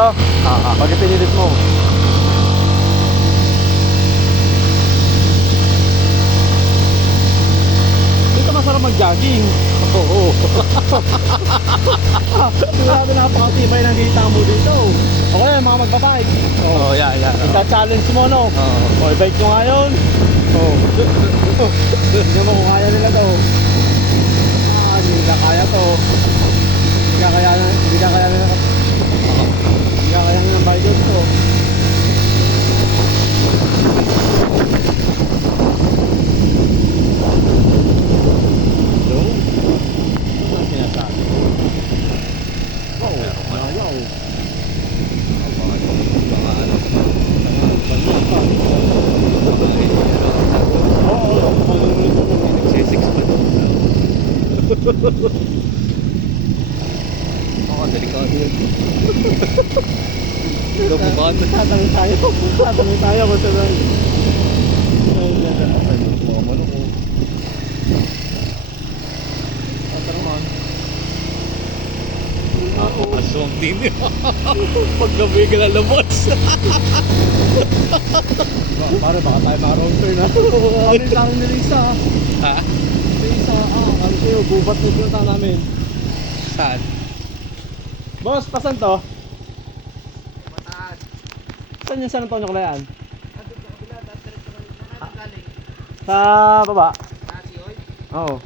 dito? Pag pinilit mo. Dito masarap mag-jogging. Oo. Sigurado napakatibay ng kita mo dito. Okay, mga magbabike. Oh, yeah. Ika-challenge mo, no? Oo. O, i-bike nyo ngayon. Tignan mo kung kaya nila to. Hindi nila kaya to. Hindi ka kaya ng bike to. Delikado yun. Bumahan. Tatanong tayo kung saan Mga manok ko. Aswang din yun. Pag gabi ka lalabas. Pare, baka tayo makaroon turn na. Kami lang ni Lisa. Ha? Lisa, kami sa'yo, gubat na pinunta namin. Saan? Boss, pasan to? Mataas. Saan yung San Antonio Kalayaan? Nandun sa kabila, tapos diretso ka na galing. Sa baba? Nasi oil. Oo.